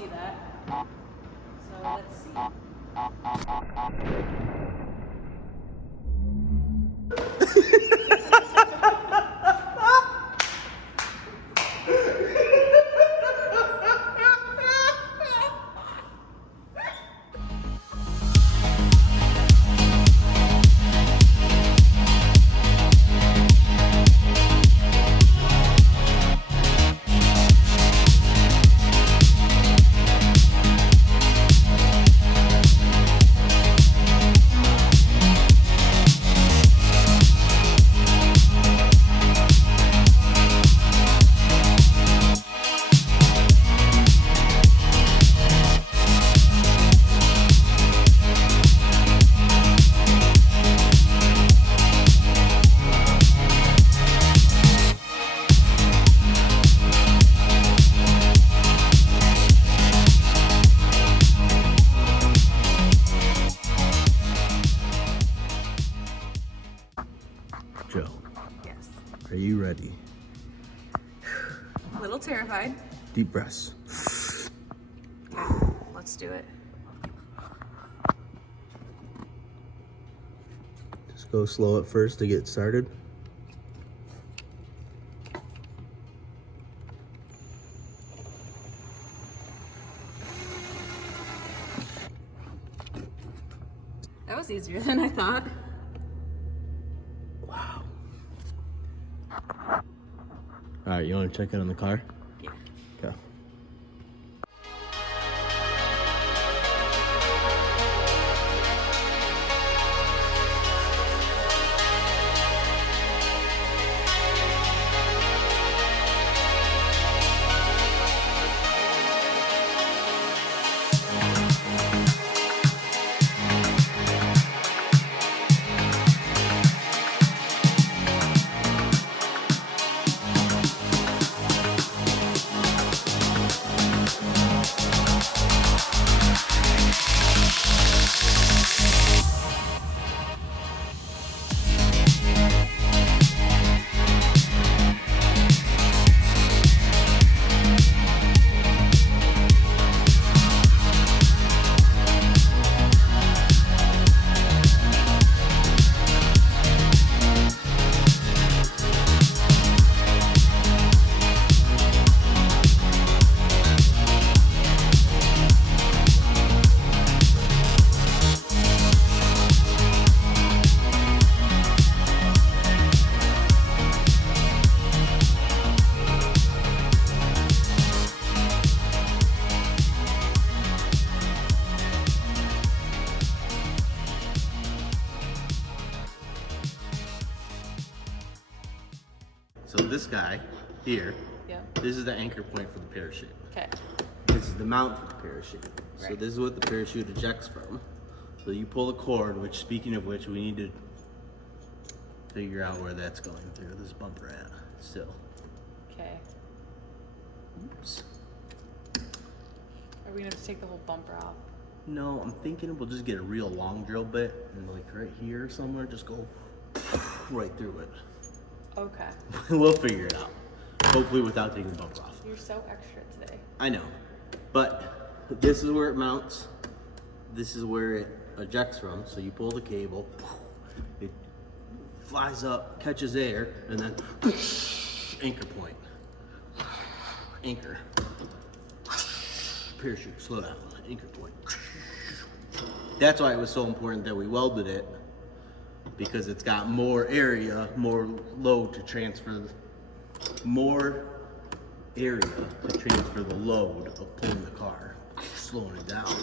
see that. So let's see. Joe, Yes. are you ready? A little terrified. Deep breaths. Okay, let's do it. Just go slow at first to get started. That was easier than I thought. Wow. All right, you want to check it on the car? Yeah. Okay. So this guy here, Yeah. this is the anchor point for the parachute. Okay. This is the mount for the parachute. So Right. this is what the parachute ejects from. So you pull the cord, which, speaking of which, we need to figure out where that's going through this bumper at still. Okay. Oops. Are we gonna have to take the whole bumper off? No, I'm thinking we'll just get a real long drill bit and like right here somewhere, just go right through it. Okay. We'll figure it out. Hopefully without taking the bumper off. You're so extra today. I know, but this is where it mounts. This is where it ejects from. So you pull the cable, it flies up, catches air, and then anchor point. Anchor. Parachute, slow down, anchor point. That's why it was so important that we welded it, because it's got more area, more load to transfer, more area to transfer the load of pulling the car, slowing it down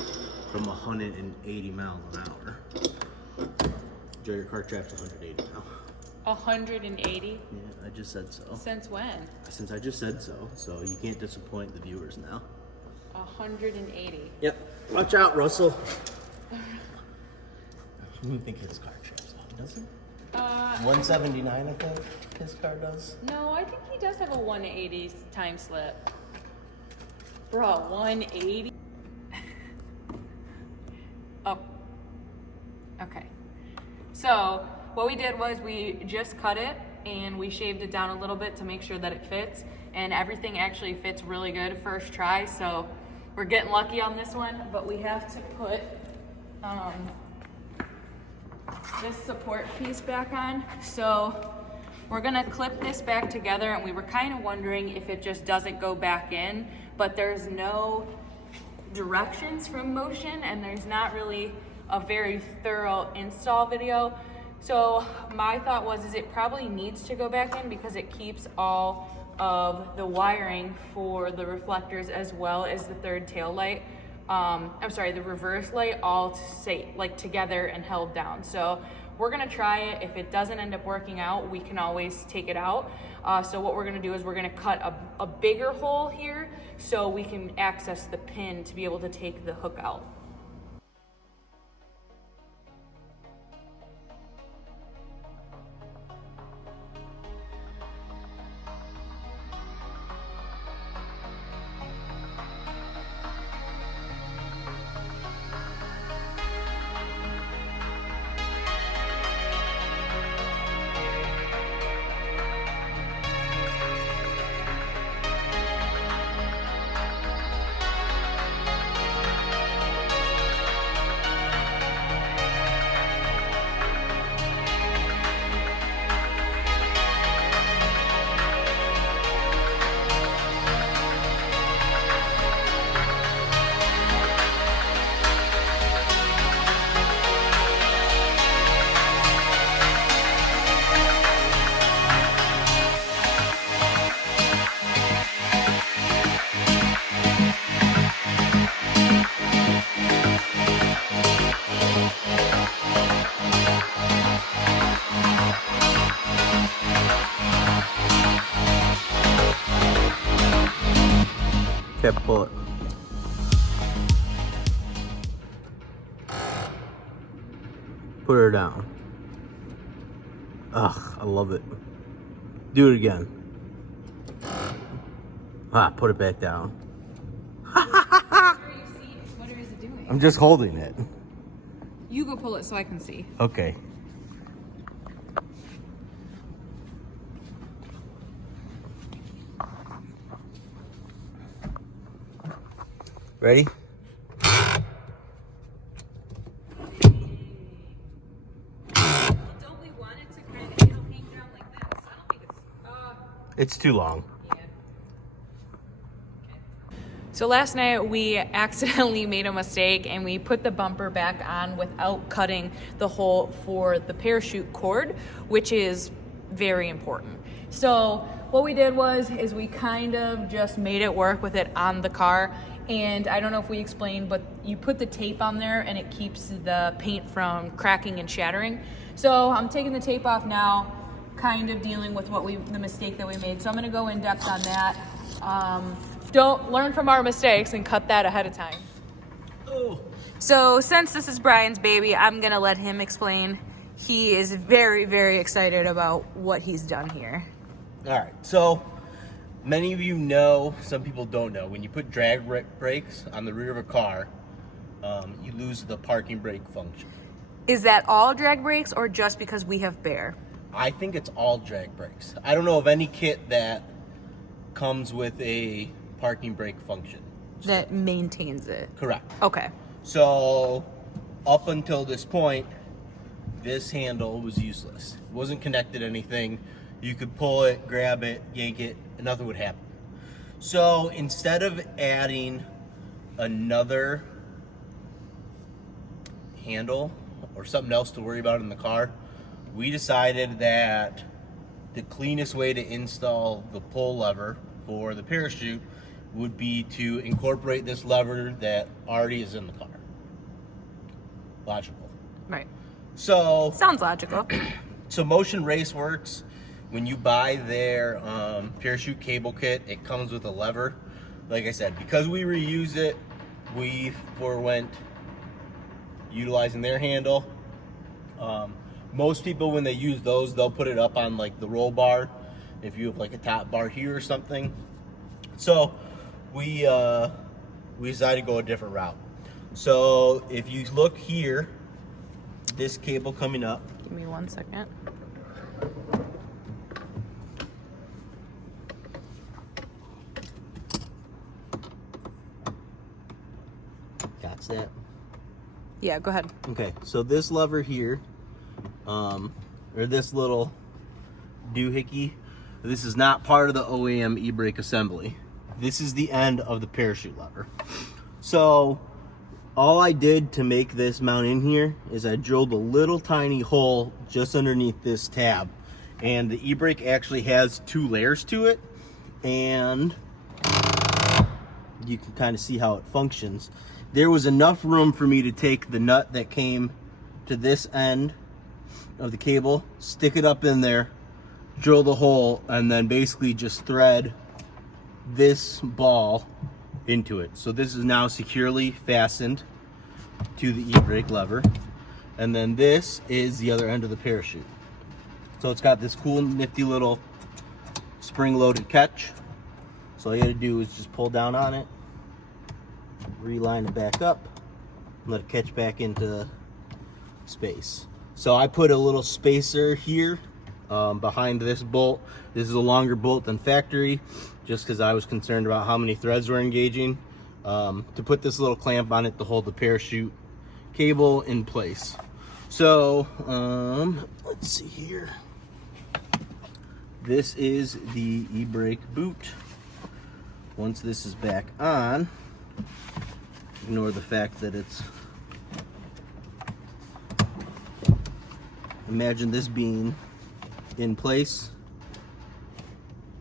from 180 miles an hour. Joe, your car trap's 180 now. 180? Yeah, I just said so. Since when? Since I just said so, so you can't disappoint the viewers now. 180. Yep. Watch out, Russell. You think his car traps on, does it? 179, I think his car does. No, I think he does have a 180 time slip. Bro, 180? Oh. Okay. So, what we did was we just cut it and we shaved it down a little bit to make sure that it fits, and everything actually fits really good first try. So we're getting lucky on this one, but we have to put this support piece back on. So we're gonna clip this back together, and we were kind of wondering if it just doesn't go back in, but there's no directions from Motion, and there's not really a very thorough install video. So my thought was it probably needs to go back in because it keeps all of the wiring for the reflectors as well as the third tail light. The reverse light all together and held down. So we're gonna try it. If it doesn't end up working out, we can always take it out. So what we're gonna do is we're gonna cut a bigger hole here so we can access the pin to be able to take the hook out. Okay, pull it. Put her down. Ugh, I love it. Do it again. Put it back down. What is it doing? I'm just holding it. You go pull it so I can see. Okay. Ready? Don't we want it to kind of hang down like this? I don't think It's too long. yeah. So last night we accidentally made a mistake and we put the bumper back on without cutting the hole for the parachute cord, which is very important. So what we did is we kind of just made it work with it on the car. And I don't know if we explained, but you put the tape on there and it keeps the paint from cracking and shattering. So I'm taking the tape off now, kind of dealing with the mistake that we made. So I'm gonna go in depth on that. Don't learn from our mistakes and cut that ahead of time. Oh. So since this is Brian's baby, I'm gonna let him explain. He is very, very excited about what he's done here. All right, so many of you know, some people don't know, when you put drag brakes on the rear of a car, you lose the parking brake function. Is that all drag brakes or just because we have Bear? I think it's all drag brakes. I don't know of any kit that comes with a parking brake function. That maintains it. Correct. Okay. So up until this point, this handle was useless. It wasn't connected to anything. You could pull it, grab it, yank it, and nothing would happen. So instead of adding another handle or something else to worry about in the car, we decided that the cleanest way to install the pull lever for the parachute would be to incorporate this lever that already is in the car. Logical. Right. So Sounds logical. So Motion Raceworks, when you buy their parachute cable kit, it comes with a lever. Like I said, because we reuse it, we forewent utilizing their handle. Most people, when they use those, they'll put it up on like the roll bar, if you have like a top bar here or something. So we decided to go a different route. So if you look here, this cable coming up. Give me 1 second. Got that? Yeah, go ahead. Okay, so this lever here, or this little doohickey, this is not part of the OEM e-brake assembly. This is the end of the parachute lever. So all I did to make this mount in here is I drilled a little tiny hole just underneath this tab. And the e-brake actually has 2 layers to it, and you can kind of see how it functions. There was enough room for me to take the nut that came to this end of the cable, stick it up in there, drill the hole, and then basically just thread this ball into it. So this is now securely fastened to the e-brake lever, and then this is the other end of the parachute. So it's got this cool nifty little spring-loaded catch. So all you gotta do is just pull down on it, reline it back up, and let it catch back into space. So I put a little spacer here behind this bolt. This is a longer bolt than factory, just because I was concerned about how many threads were engaging, to put this little clamp on it to hold the parachute cable in place. So let's see here. This is the e-brake boot. Once this is back on, ignore the fact that it's, imagine this being in place,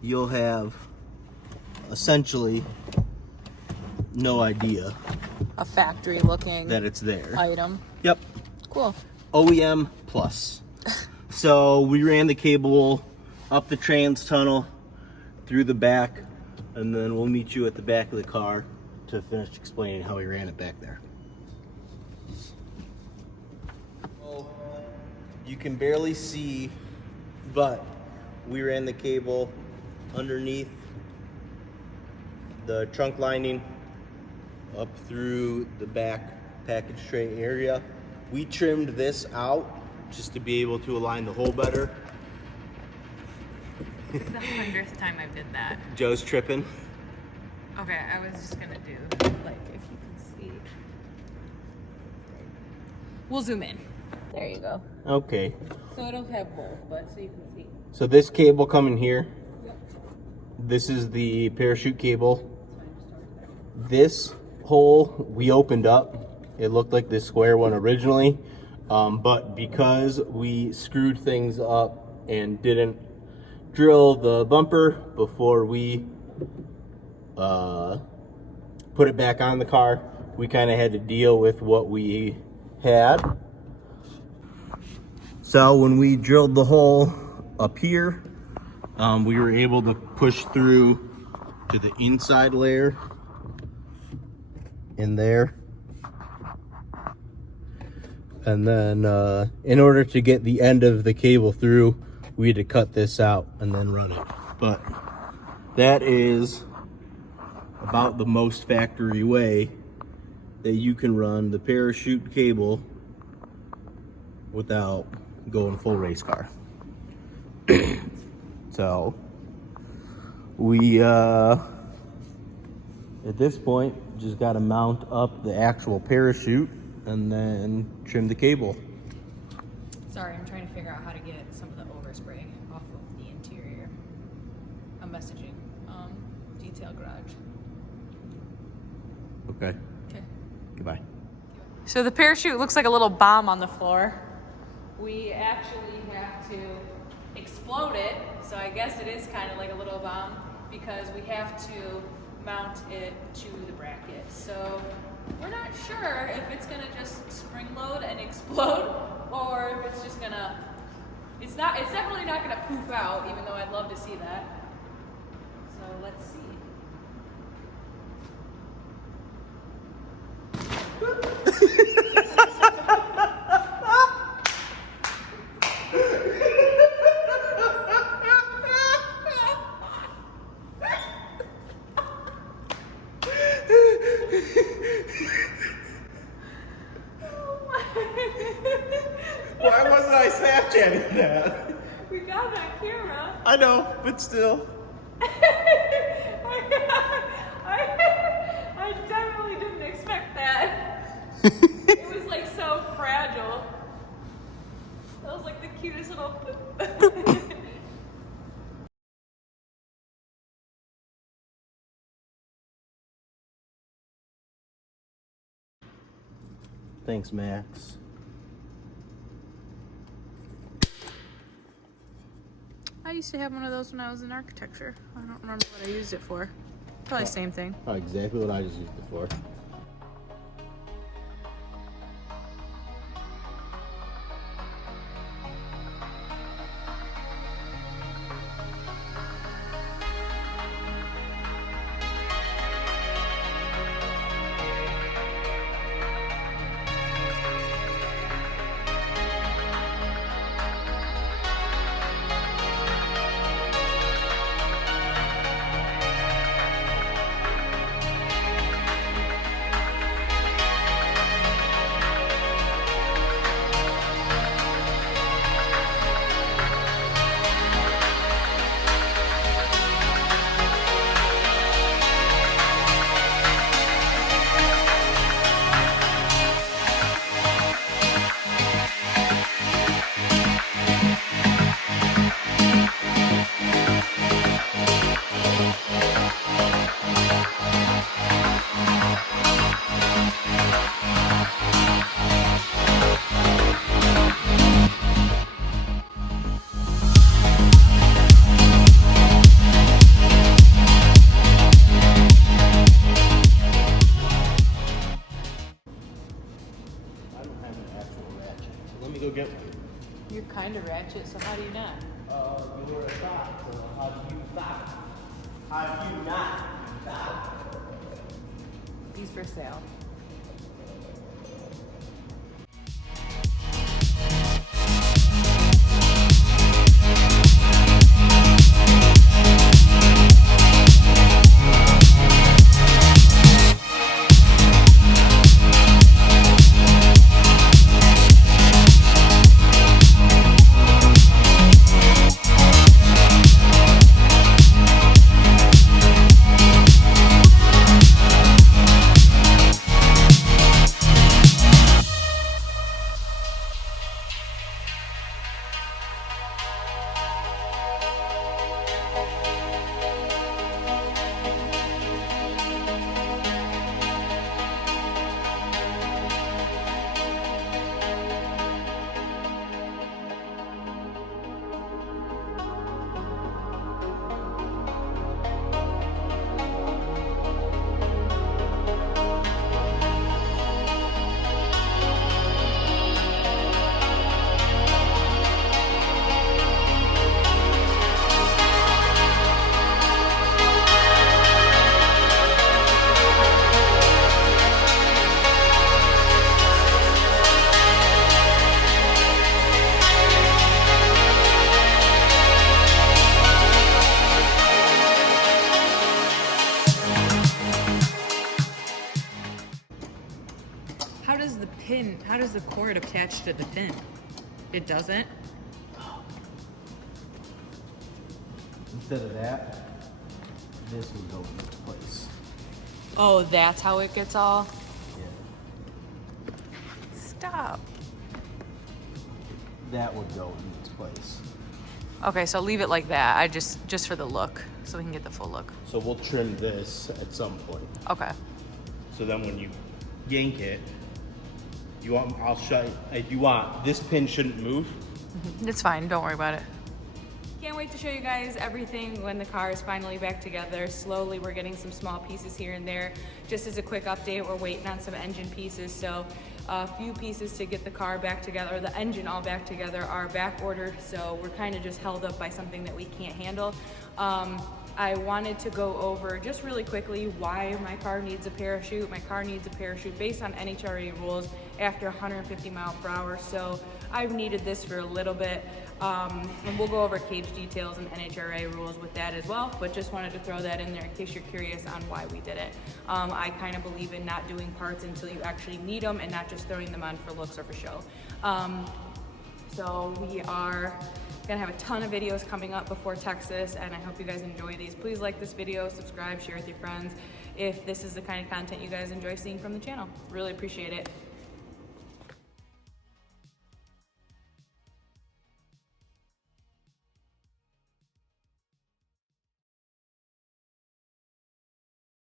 you'll have essentially no idea A factory looking that it's there. item. Yep. Cool. OEM plus. So we ran the cable up the trans tunnel, through the back, and then we'll meet you at the back of the car to finish explaining how we ran it back there. So you can barely see, but we ran the cable underneath the trunk lining up through the back package tray area. We trimmed this out just to be able to align the hole better. This is the 100th time I did that. Joe's tripping. Okay, I was just gonna do, like, if you can see. We'll zoom in. There you go. Okay. So it'll have both, but so you can see. So this cable coming here, this is the parachute cable. This hole we opened up. It looked like this square one originally, but because we screwed things up and didn't drill the bumper before we put it back on the car, we kind of had to deal with what we had. So when we drilled the hole up here, we were able to push through to the inside layer in there. And then in order to get the end of the cable through, we had to cut this out and then run it. But that is about the most factory way that you can run the parachute cable without going full race car. So we at this point just got to mount up the actual parachute and then trim the cable. Sorry, I'm trying to figure out how to get some of the overspray off of the interior. I'm messaging detail garage. Okay. Okay. Goodbye. So the parachute looks like a little bomb on the floor. We actually have to explode it, so I guess it is kind of like a little bomb because we have to mount it to the bracket. So we're not sure if it's gonna just spring load and explode or if it's just gonna, it's definitely not gonna poof out, even though I'd love to see that. So let's see. Why wasn't I Snapchatting that? We got it on camera. I know, but still. I definitely didn't expect that. Thanks, Max. I used to have one of those when I was in architecture. I don't remember what I used it for. Probably the same thing. Oh, exactly what I just used it for. Go get one. You're kind of ratchet, so how do you not? You're a cop, so how do you stop? How do you not stop? These for sale. How does the cord attach to the pin? It doesn't? Instead of that, this would go into place. Oh, that's how it gets all? Yeah. Stop. That would go in its place. Okay, so leave it like that. I just for the look, so we can get the full look. So we'll trim this at some point. Okay. So then when you yank it, I'll show you, if you want, this pin shouldn't move. It's fine, don't worry about it. Can't wait to show you guys everything when the car is finally back together. Slowly we're getting some small pieces here and there. Just as a quick update, we're waiting on some engine pieces. So a few pieces to get the car back together, the engine all back together, are back ordered. So we're kind of just held up by something that we can't handle. I wanted to go over just really quickly why my car needs a parachute. My car needs a parachute based on NHRA rules after 150 mph. So I've needed this for a little bit. And we'll go over cage details and NHRA rules with that as well, but just wanted to throw that in there in case you're curious on why we did it. I kind of believe in not doing parts until you actually need them and not just throwing them on for looks or for show. So we are gonna have a ton of videos coming up before Texas, and I hope you guys enjoy these. Please like this video, subscribe, share with your friends if this is the kind of content you guys enjoy seeing from the channel. Really appreciate it.